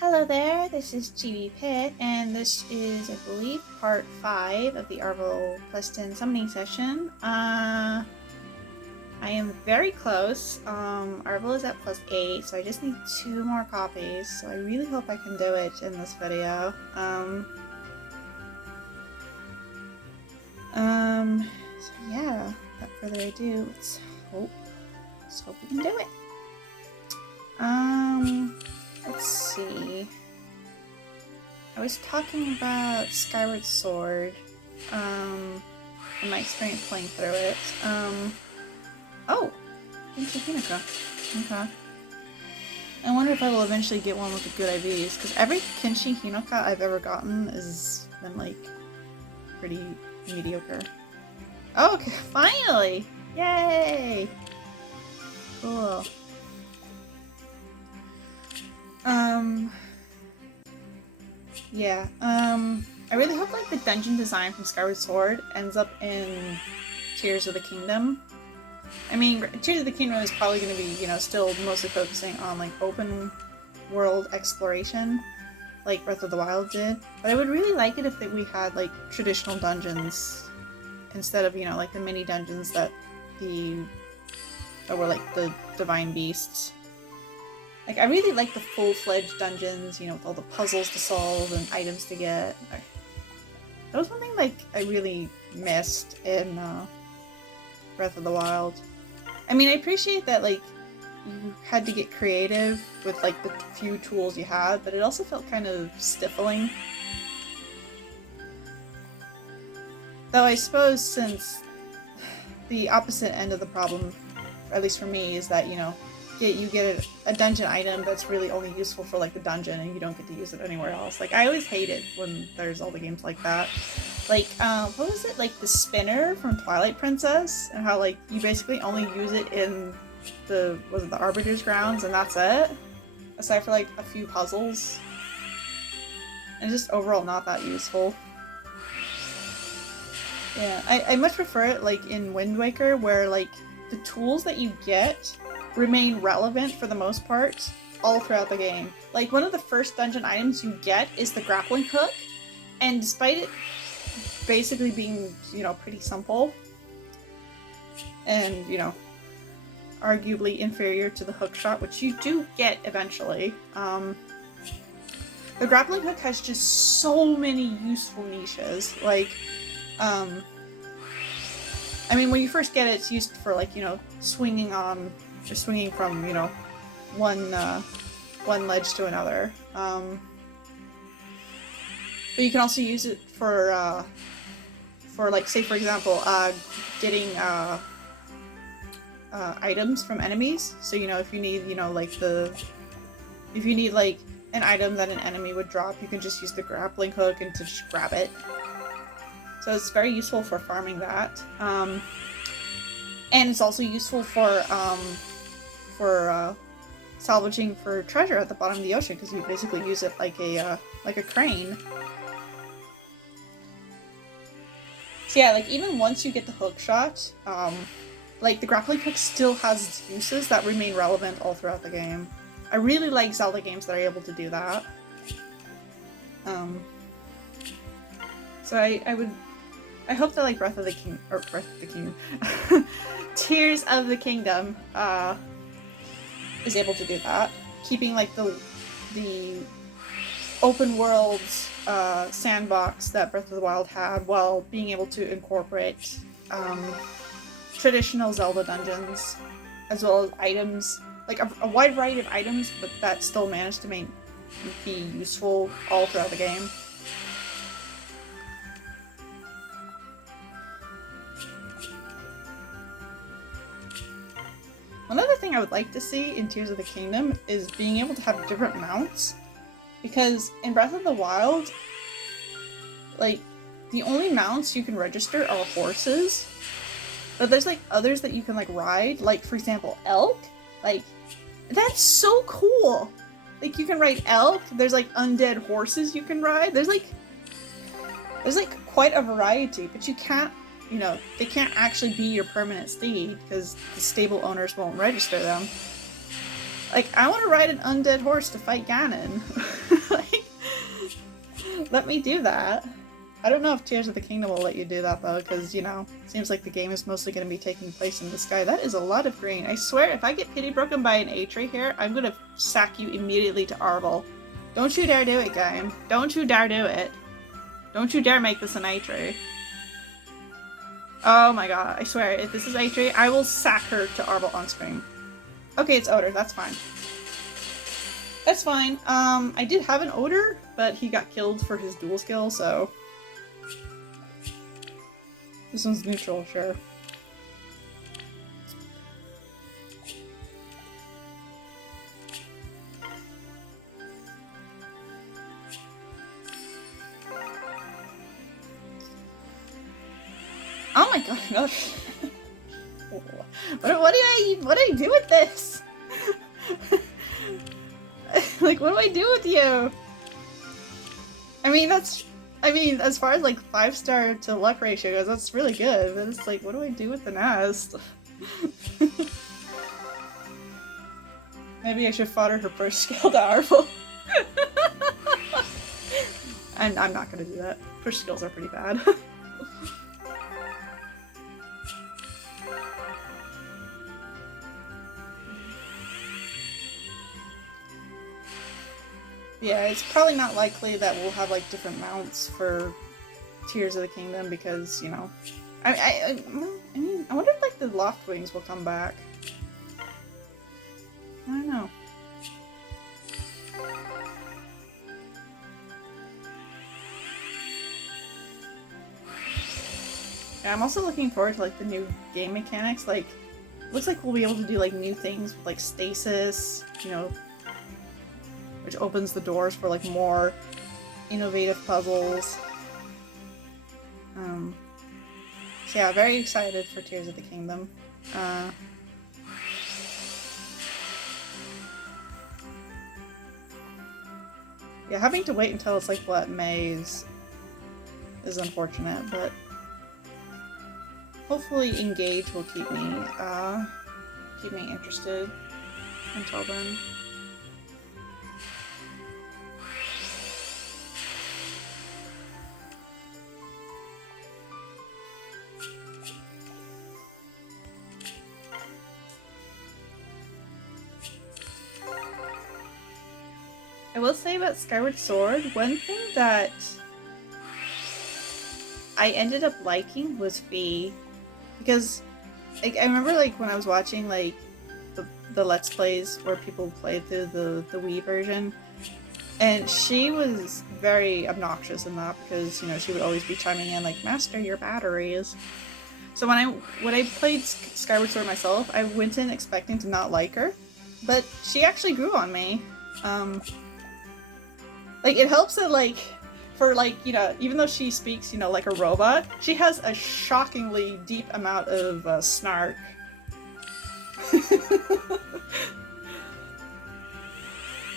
Hello there, this is GB Pit, and this is, I believe, part 5 of the Arval +10 summoning session. I am very close. Arval is at +8, so I just need 2 more copies, so I really hope I can do it in this video. So yeah, without further ado, let's hope we can do it. Let's see. I was talking about Skyward Sword, and my experience playing through it. Oh! Kinshi Hinoka. Okay. I wonder if I will eventually get one with the good IVs, because every Kinshi Hinoka I've ever gotten has been, like, pretty mediocre. Oh, okay, finally! Yay! Cool. Yeah, I really hope, like, the dungeon design from Skyward Sword ends up in Tears of the Kingdom. I mean, Tears of the Kingdom is probably going to be, you know, still mostly focusing on, like, open world exploration, like Breath of the Wild did. But I would really like it if we had, like, traditional dungeons instead of, you know, like, the mini dungeons that were, like, the Divine Beasts. Like, I really like the full-fledged dungeons, you know, with all the puzzles to solve and items to get. That was one thing, like, I really missed in Breath of the Wild. I mean, I appreciate that, like, you had to get creative with, like, the few tools you had, but it also felt kind of stifling. Though I suppose since the opposite end of the problem, at least for me, is that, you know, you get a dungeon item that's really only useful for, like, the dungeon and you don't get to use it anywhere else. Like, I always hate it when there's all the games like that. Like, what was it? Like, the spinner from Twilight Princess, and how, like, you basically only use it in the Arbiter's Grounds and that's it? Aside for, like, a few puzzles. And just overall not that useful. Yeah, I much prefer it, like, in Wind Waker, where, like, the tools that you get remain relevant for the most part all throughout the game. Like, one of the first dungeon items you get is the grappling hook, and despite it basically being, you know, pretty simple and, you know, arguably inferior to the hook shot, which you do get eventually, the grappling hook has just so many useful niches. Like, I mean, when you first get it, it's used for, like, you know, swinging from, you know, one ledge to another. But you can also use it for like, say for example, getting items from enemies. So, you know, if you need, you know, like if you need, like, an item that an enemy would drop, you can just use the grappling hook and to just grab it. So it's very useful for farming that. And it's also useful for salvaging for treasure at the bottom of the ocean, because you basically use it like a crane. So yeah, like, even once you get the hook shot, like, the grappling hook still has its uses that remain relevant all throughout the game. I really like Zelda games that are able to do that. So I hope that, like, Tears of the Kingdom, is able to do that, keeping, like, the open world sandbox that Breath of the Wild had, while being able to incorporate traditional Zelda dungeons, as well as items, like a wide variety of items, but that still managed to be useful all throughout the game. One other thing I would like to see in Tears of the Kingdom is being able to have different mounts, because in Breath of the Wild, like, the only mounts you can register are horses, but there's, like, others that you can, like, ride, like, for example, elk. Like, that's so cool! Like, you can ride elk, there's, like, undead horses you can ride, there's quite a variety, but you can't, you know, they can't actually be your permanent steed, because the stable owners won't register them. Like, I want to ride an undead horse to fight Ganon. Like, let me do that. I don't know if Tears of the Kingdom will let you do that though, because, you know, it seems like the game is mostly going to be taking place in the sky. That is a lot of green. I swear, if I get pity broken by an A-tree here, I'm going to sack you immediately to Arval. Don't you dare do it, game. Don't you dare do it. Don't you dare make this an A-tree. Oh my god, I swear, if this is A-tree, I will sack her to Arval on screen. Okay, it's Odor, that's fine. That's fine. I did have an Odor, but he got killed for his dual skill, so... This one's neutral, sure. Oh my god, no. What do I do with this? Like, what do I do with you? I mean, as far as like 5-star to luck ratio goes, that's really good. But it's like, what do I do with the nest? Maybe I should fodder her first skill to Arval. I'm not gonna do that. Push skills are pretty bad. Yeah, it's probably not likely that we'll have like different mounts for Tears of the Kingdom because, you know, I mean, I wonder if like the Loft Wings will come back. I don't know. Yeah, I'm also looking forward to like the new game mechanics. Like, looks like we'll be able to do like new things with like stasis, you know, which opens the doors for like more innovative puzzles. So yeah, very excited for Tears of the Kingdom. Yeah, having to wait until it's like what, May is unfortunate, but hopefully Engage will keep me interested until then. I will say about Skyward Sword, one thing that I ended up liking was Fee, because like, I remember like when I was watching like the Let's Plays where people played through the Wii version, and she was very obnoxious in that because, you know, she would always be chiming in like, "Master, your batteries." So when I played Skyward Sword myself, I went in expecting to not like her, but she actually grew on me. Like, it helps that, like, for, like, you know, even though she speaks, you know, like a robot, she has a shockingly deep amount of snark.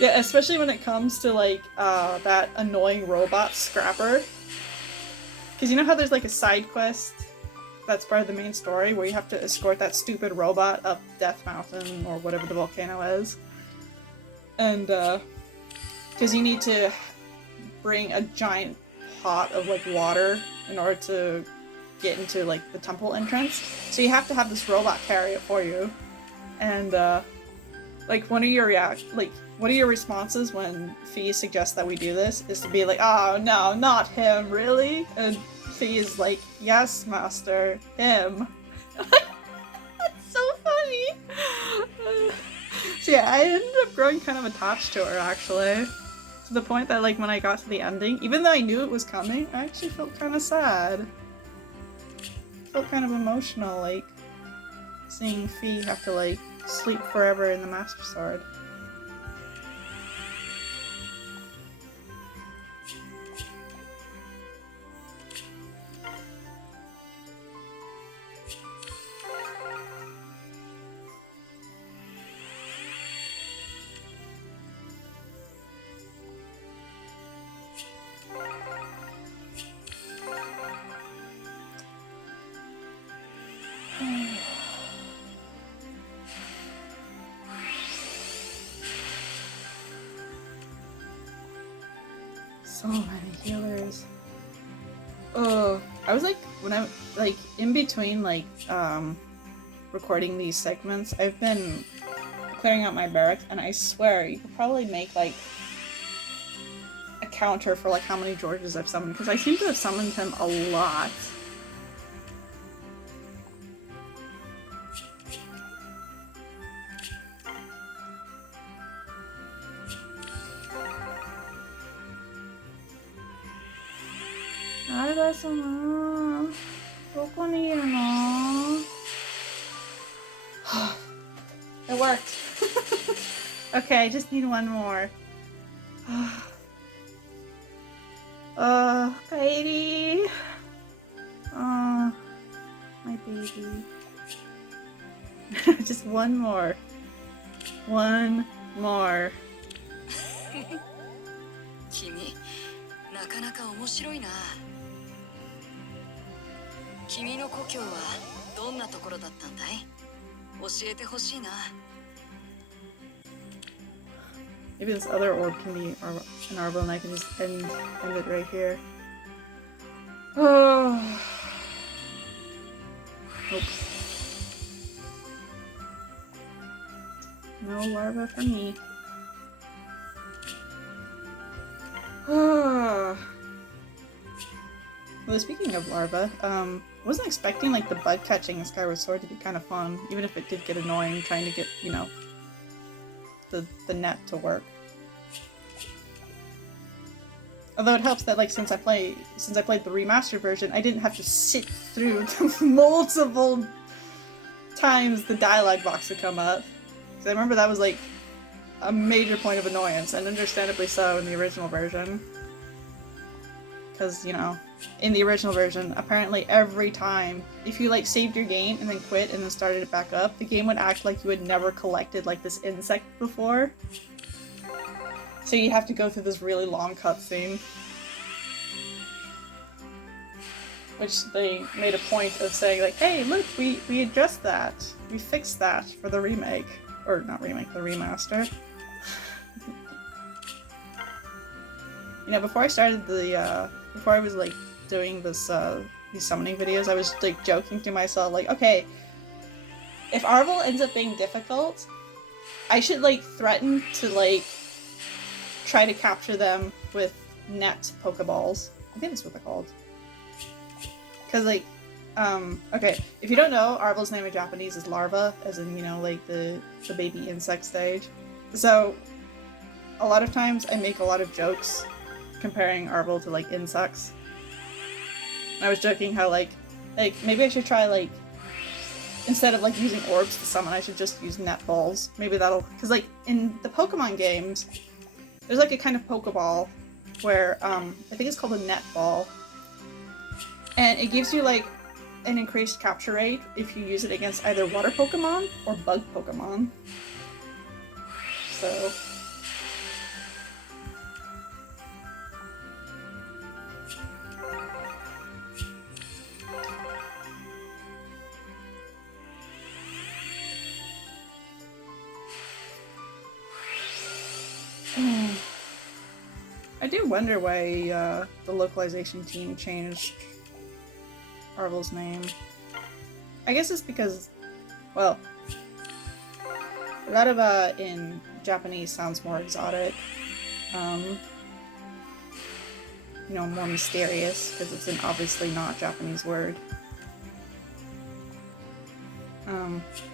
Yeah, especially when it comes to, like, that annoying robot Scrapper. Because you know how there's, like, a side quest that's part of the main story where you have to escort that stupid robot up Death Mountain or whatever the volcano is? And, because you need to bring a giant pot of like water in order to get into like the temple entrance. So you have to have this robot carry it for you. And like one of your responses when Fee suggests that we do this is to be like, "Oh no, not him, really?" And Fee is like, "Yes, master, him." That's so funny. So yeah, I ended up growing kind of attached to her actually. To the point that, like, when I got to the ending, even though I knew it was coming, I actually felt kind of sad. Felt kind of emotional, like, seeing Fee have to, like, sleep forever in the Master Sword. So many healers. Oh, I was like, when I'm like in between like recording these segments, I've been clearing out my barracks, and I swear you could probably make like a counter for like how many Georges I've summoned, because I seem to have summoned him a lot. It worked. Okay, I just need one more. Katie. My baby. Just one more. One more. 君、なかなか面白いな。君の故郷はどんなところだったんだい？教えてほしいな。 Maybe this other orb can be an Arval and I can just end it right here. Oh. Nope. No larva for me. Well, speaking of larva, wasn't expecting like the bug catching in Skyward Sword to be kind of fun, even if it did get annoying trying to get, you know, the net to work. Although it helps that like since I played the remastered version, I didn't have to sit through multiple times the dialogue box would come up. Because I remember that was like a major point of annoyance, and understandably so in the original version. Because, you know, in the original version, apparently every time, if you like saved your game and then quit and then started it back up, the game would act like you had never collected like this insect before. So you have to go through this really long cutscene. Which they made a point of saying like, hey, look, we addressed that. We fixed that for the remake. Or not remake, the remaster. You know, before I started the, before I was like doing this, these summoning videos, I was like joking to myself like, okay, if Arval ends up being difficult, I should like threaten to like try to capture them with net Pokeballs. I think that's what they're called. Cause like, okay, if you don't know, Arval's name in Japanese is larva, as in, you know, like the baby insect stage. So, a lot of times I make a lot of jokes comparing Arval to like insects. And I was joking how like maybe I should try like, instead of like using orbs to summon, I should just use net balls. Maybe that'll, cause like in the Pokemon games, there's like a kind of Pokeball where, I think it's called a net ball. And it gives you like an increased capture rate if you use it against either water Pokemon or bug Pokemon. So. I do wonder why the localization team changed Arval's name. I guess it's because, well, a lot of in Japanese sounds more exotic, you know, more mysterious, because it's an obviously not Japanese word.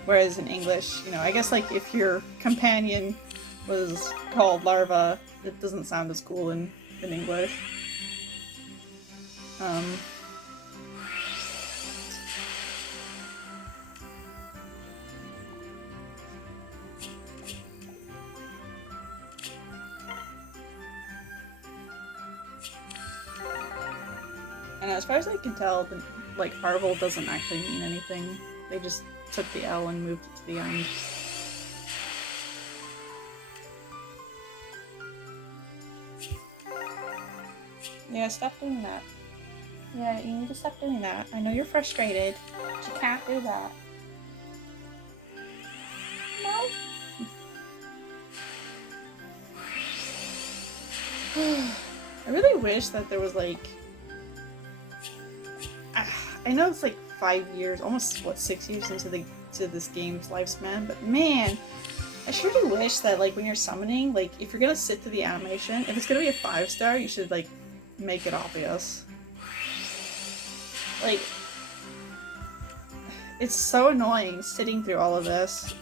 Whereas in English, you know, I guess like if your companion was called larva, it doesn't sound as cool in English. And as far as I can tell, like, Arval doesn't actually mean anything. They just took the L and moved it to the end. Yeah, stop doing that. Yeah, you need to stop doing that. I know you're frustrated, but you can't do that. No? I really wish that there was like, I know it's like 5 years, almost what 6 years into this game's lifespan, but man, I sure do wish that like when you're summoning, like if you're gonna sit through the animation, if it's gonna be a 5-star, you should like make it obvious. Like, it's so annoying sitting through all of this,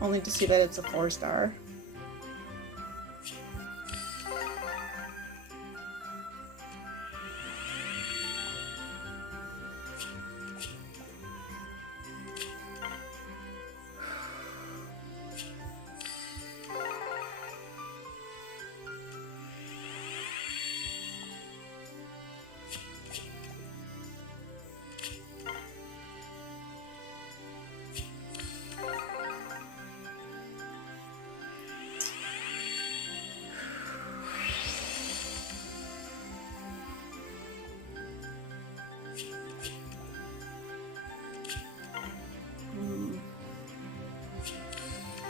only to see that it's a 4-star.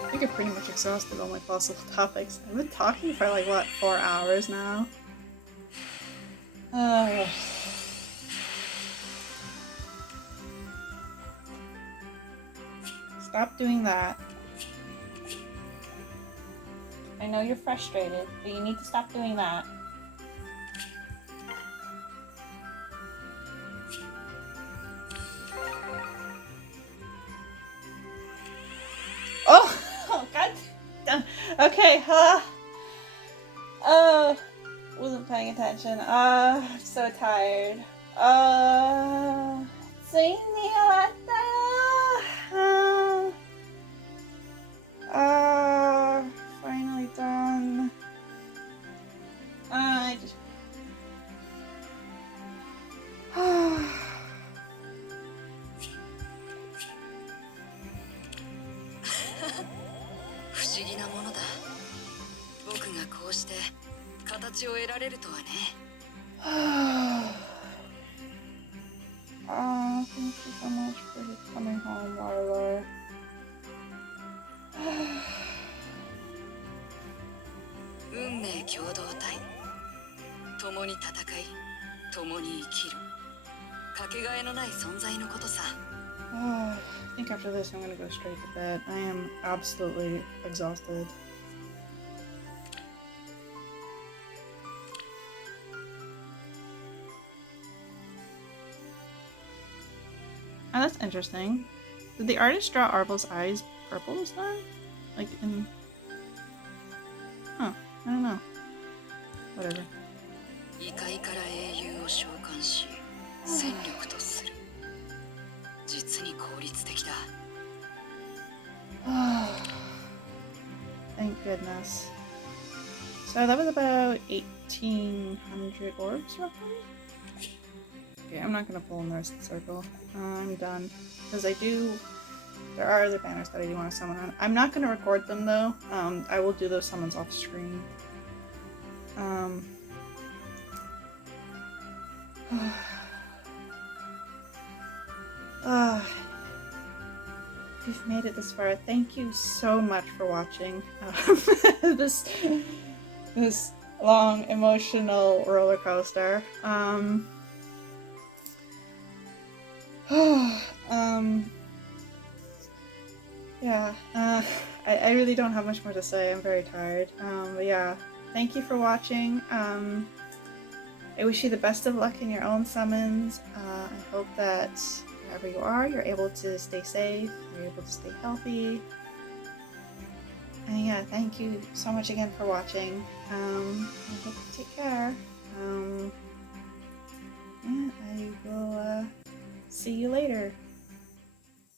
I think I've pretty much exhausted all my possible topics. I've been talking for like, what, 4 hours now? Stop doing that. I know you're frustrated, but you need to stop doing that. Oh! Oh, god! Okay, wasn't paying attention. I'm so tired. Finally done. I just... 不思議なものだ。僕がこうして形を得られるとはね。Thank you so much for coming home, Warlord. 運命共同体。共に戦い、共に生きる。かけがえのない存在のことさ。I think after this I'm gonna go straight to bed. I am absolutely exhausted. Oh, that's interesting. Did the artist draw Arval's eyes purple this time? Like in... Huh, I don't know. Whatever. 異界から英雄を召喚し、戦力とする。実に効率的だ。Thank goodness. So that was about 1,800 orbs, roughly? Okay, I'm not gonna pull in the rest of the circle. I'm done. Because there are other banners that I do want to summon on. I'm not gonna record them though. I will do those summons off screen. If you've made it this far, thank you so much for watching this long emotional roller coaster. Yeah, I really don't have much more to say. I'm very tired. But yeah, thank you for watching. I wish you the best of luck in your own summons. I hope that wherever you are, you're able to stay safe, you're able to stay healthy. And yeah, thank you so much again for watching. I hope you take care.